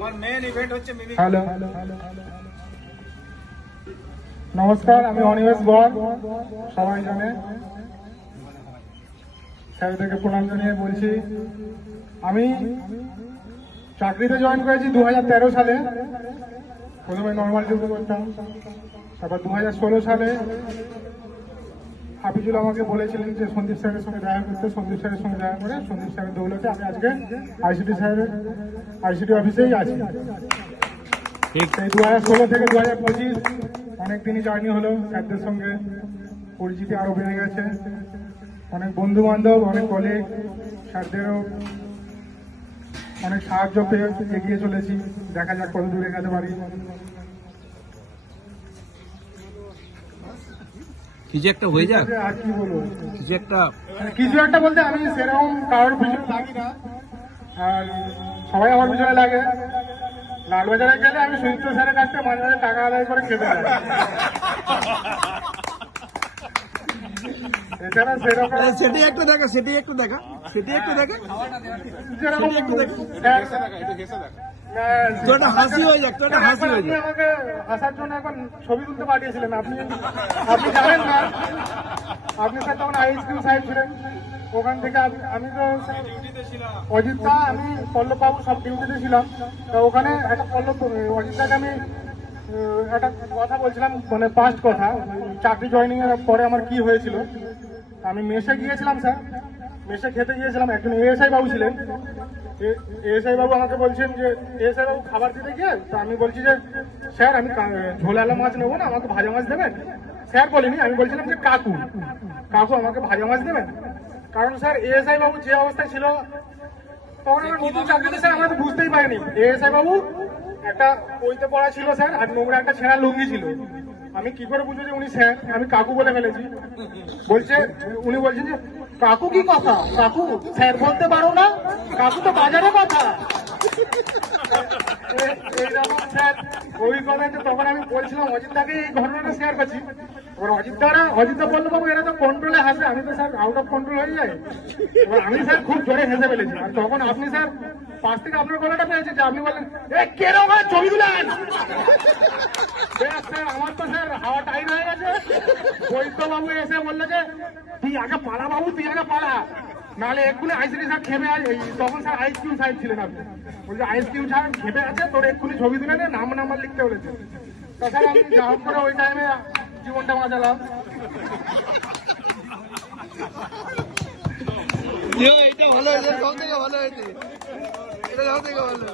Hello, নমস্কার, আমি অনিমেষ বর, সবাই জানে। স্যার থেকে প্রণাম জানিয়ে বলছি, আমি চাকরিতে জয়েন করেছি 2013 সালে। প্রথমে নর্মাল ডিউটি করতাম, তারপর 2016 সালে হাফিজুল আমাকে বলেছিলেন যে সন্দীপ স্যারের সঙ্গে দেখা করতে। সন্দীপ স্যারের সঙ্গে দেখা করে সন্দীপ স্যারের দৌলতে আমি আজকে আইসিটি অফিসেই আছি। সেই 2016 থেকে 2025 অনেকদিনই জার্নি হলো। স্যারদের সঙ্গে পরিচিতি আরো বেড়ে গেছে, অনেক বন্ধু বান্ধব, অনেক কলিগ, স্যারদেরও অনেক সাহায্য পেয়ে এগিয়ে চলেছি। দেখা যাক কত দূরে যেতে পারি। কিছু একটা হয়ে যাক, আর কি বলবো, কিছু একটা বলতে আমি সেরকম কারোর পিছনে লাগি না, আর সবাই আমার পিছনে লাগে। লালবাজারে গেলে আমি সুচিত্র স্যারের কাছ থেকে মাঝে মাঝে টাকা আদায় করে খেতে পারি। এছাড়া সেরকম সেটি একটু দেখা, সেটি একটু দেখা, সেটি একটু দেখা, যেরকম তোটা হাসি হয়ে যাক, তোটা হাসি হয়ে যাক। আমাকে আসার জন্য এখন ছবি তুলতে পাঠিয়েছিলেন। আপনি জানেন না, আপনি স্যার তখন আইএসকিউ সাহেব ছিলেন। ওখান থেকে আমি তো অজিতদা, আমি পল্লব বাবু সব ডিউটিতে ছিলাম। তো ওখানে একটা অজিতদাকে আমি একটা কথা বলছিলাম, মানে পাস্ট কথা, চাকরি জয়েনিং এর পরে আমার কি হয়েছিল। আমি মেসে গিয়েছিলাম স্যার, মেসে খেতে গিয়েছিলাম। একজন এএসআই বাবু ছিলেন। এএসআই বাবু আমাকে বলছেন যে এএসআই বাবু খাবার দিতে গিয়ে, তো আমি বলছি যে স্যার আমি ঝোলালা মাছ নেবো না, আমাকে ভাজা মাছ দেবেন। স্যার বলিনি, আমি বলছিলাম যে কাকু আমাকে ভাজা মাছ দেবেন। কারণ স্যার এএসআই বাবু যে অবস্থায় ছিল তখন আমার নতুন চাকরিতে স্যার আমরা তো বুঝতেই পারিনি। এএসআই বাবু একটা বইতে পড়া ছিল স্যার, আর নোংরা একটা ছেঁড়া লুঙ্গি ছিল। আমি কি করে বুঝবো যে উনি স্যার? আমি কাকু বলে ফেলেছি। উনি বলছেন যে কাকু কি কথা, কাকু স্যার বলতে পারো না, কাকু তো বাজারে কথা। এইরকম স্যার অভিজ্ঞতা। তখন আমি বলছিলাম অজিতদাকে এই ঘটনাটা শেয়ার করছি। এবার অজিতদা বললো বাবু এরা তো কন্ট্রোলে হাসে, আমি তো স্যার আউট অফ কন্ট্রোল হয়ে যাই। এবার আমি স্যার খুব জোরে হেসে ফেলেছি। আর তখন আপনি স্যার পাশ থেকে আপনার গলাটা পেয়েছে যে আপনি বললেন কেরকম ছবি তুলেন। স্যার আমার তো স্যার হাওয়া টাইট হয়ে গেছে। বৈদ্য বাবু এসে বললো যে তুই আগে পালা বাবু, তুই আগে পালা, নাহলে এক্ষুনি আইসিডি স্যার খেপে আছে। তখন স্যার আইসকিউ সাহেব ছিলেন। আপনি বলছে আইসকিউ সাহেব খেপে আছে, তোর এক্ষুনি ছবি তুলে নে, নাম্বার লিখতে বলেছে। তো স্যার আমি যা হোক করে ওই টাইমে জীবনটা বাঁচালাম। এটা ভালো হয়েছে, সব থেকে ভালো হয়েছে, এটা সব থেকে ভালো।